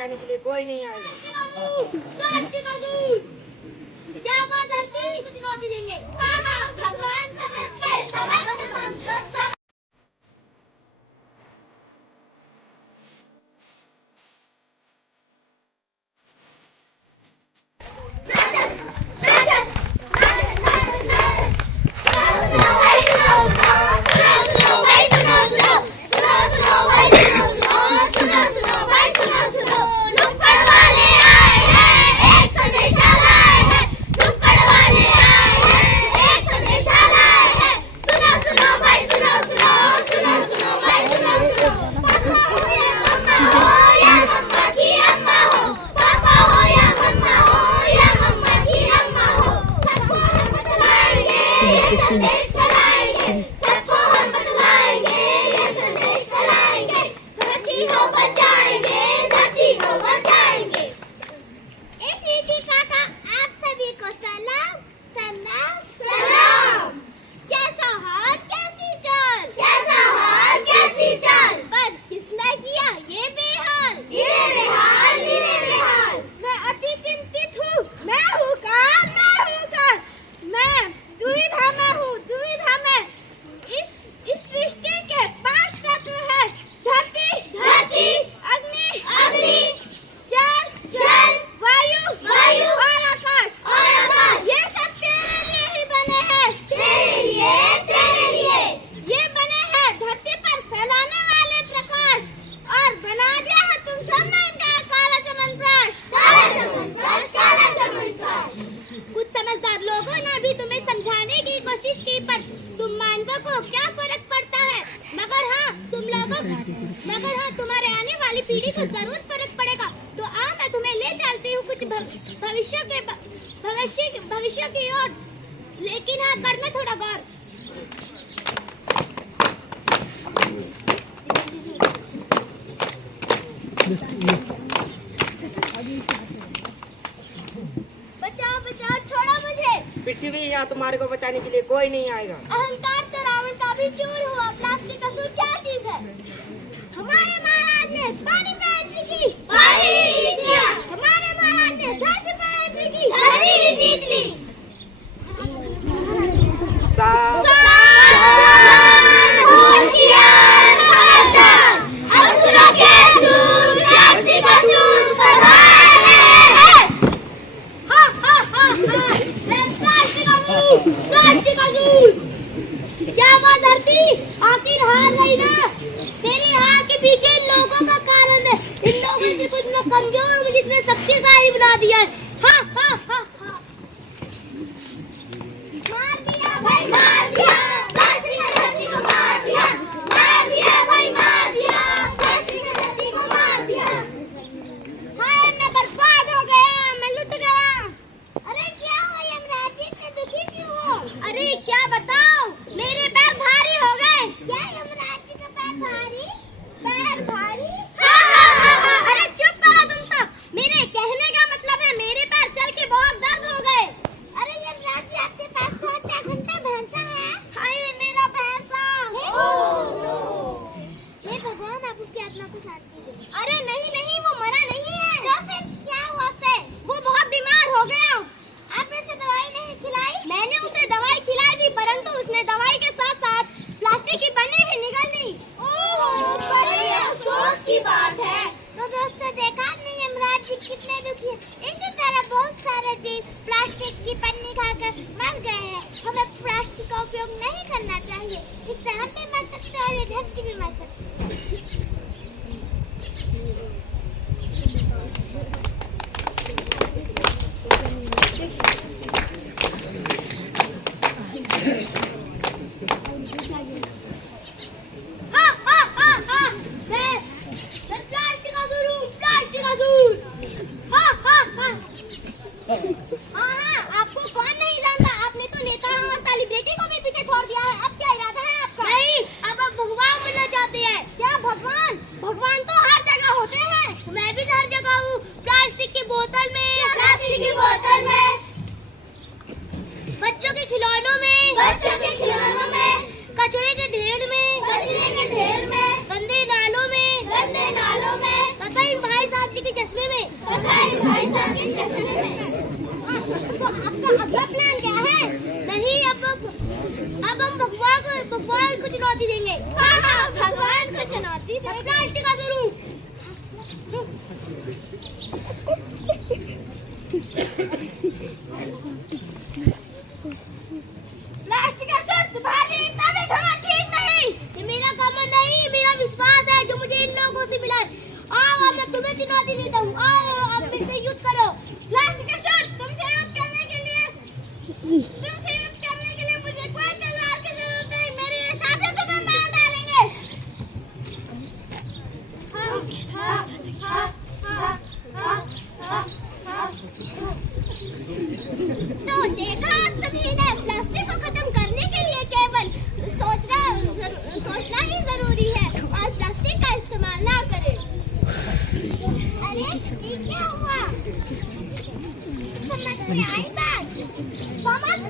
बचाने के लिए कोई नहीं आएगा। क्या बात है, कुछ चुनौती देंगे। भगवान सबको हम बतलाएंगे, ये संदेश फैलाएंगे, धरती को बचाएंगे, धरती को बचाएंगे। इस रीति काका आप सभी को सलाम सलाम सलाम। कैसा हाल कैसी चाल, कैसा हाल कैसी चाल, पर किसने किया ये बेहाल, गिरे बेहाल गिरे बेहाल। मैं अति चिंतित हूँ, मैं हूँ काल, मैं दुविधा में हूँ, दुविधा में। इस सृष्टि के 5 तत्व है, धरती धरती, अग्नि अग्नि, जल वायु और आकाश। ये सब तेरे लिए ही बने हैं, तेरे लिए ये बने हैं धरती पर फैलाने वाले प्रकाश, और बना दिया है तुम सब ने इनका काला चमनप्राश। कुछ समझदार लोगों ने भी तुम्हें समझाने की कोशिश की, पर तुम मानवों को क्या फर्क पड़ता है। मगर हाँ तुम्हारे आने वाली पीढ़ी को जरूर फर्क पड़ेगा। तो आओ मैं तुम्हें ले चलती हूँ कुछ भविष्य की ओर, लेकिन हाँ करना थोड़ा गौर। बचाओ छोड़ो मुझे। पृथ्वी, यहाँ तुम्हारे को बचाने के लिए कोई नहीं आएगा। अहंकार तो रावण का भी चूर हुआ, प्लास्टिक कसूर क्या चीज है। हमारे महाराज ने पानी पर एंट्री की, पानी जीत लिया। हमारे महाराज ने धरती पर एंट्री की, धरती जीत ली। होशियार खबरदार, असुरों के सूर प्लास्टिक कसूर पर प्लास्टिक कसूर। क्या बात धरती, आखिर हार गई ना। तेरी हार के पीछे इन लोगों का कारण है। इन लोगों ने कुछ न कमजोर और मुझे इतने शक्तिशाली बना दिया है। मार दिया भाई मार दिया, प्लास्टिक ने धरती को मार दिया। मार दिया भाई मार दिया, प्लास्टिक ने धरती को मार दिया। हाय मैं बर्बाद हो गया, मैं लुट गया। अरे क्या हुआ यमराज जी, इतने दुखी क्यों हो। अरे क्या बताओ, मेरे पैर भारी हो गए। क्या यमराज जी का पैर भारी, पैर भारी। अरे चुप करो तुम सब, मेरे कहने का मतलब है मेरे पैर चल के बहुत दर्द हो गए। अरे यमराज जी आपके पास तो 8 घंटा भैंसा है। हाय मेरा भैंसा। हे भगवान आप उसकी आत्मा को शांति दे। अरे नहीं वो मरा नहीं है। तो फिर क्या हुआ उसे, वो बहुत बीमार हो गया। आपने उसे दवाई नहीं खिलाई। मैंने उसे दवाई खिलाई थी, परंतु उसने दवाई के साथ साथ प्लास्टिक की पन्नी भी निगल ली। बड़ी अफसोस की बात है। तो दोस्तों देखा आपने यमराज जी कितने दुखी है। इसी तरह बहुत सारे जीव प्लास्टिक की पन्नी खाकर मर गए हैं। हमें प्लास्टिक का उपयोग नहीं करना चाहिए, इससे हम भी मर सकते हैं और ये धरती भी मर सकती है। आपको कौन नहीं जानता, आपने तो नेताओं और सेलिब्रिटी को भी पीछे छोड़ दिया है। अब क्या इरादा है आपका। नहीं, अब भगवान बनना प्लास्टिक का शर्ट तुम्हारे इतना भी ढंगा ठीक नहीं। ये मेरा काम नहीं, ये मेरा विश्वास है जो मुझे इन लोगों से मिला है। आओ मैं तुम्हें चुनौती देता हूँ, आओ अब मेरे से युद्ध करो। प्लास्टिक का शर्ट तुमसे युद्ध करने के लिए मुझे कोई तलवार की जरूरत नहीं, मेरे साथ तुम्हें मार डालेंगे। तो देखा सभी ने, प्लास्टिक को खत्म करने के लिए केवल सोचना ही जरूरी है और प्लास्टिक का इस्तेमाल ना करें। अरे ये क्या हुआ? समझ में आई बात? समझ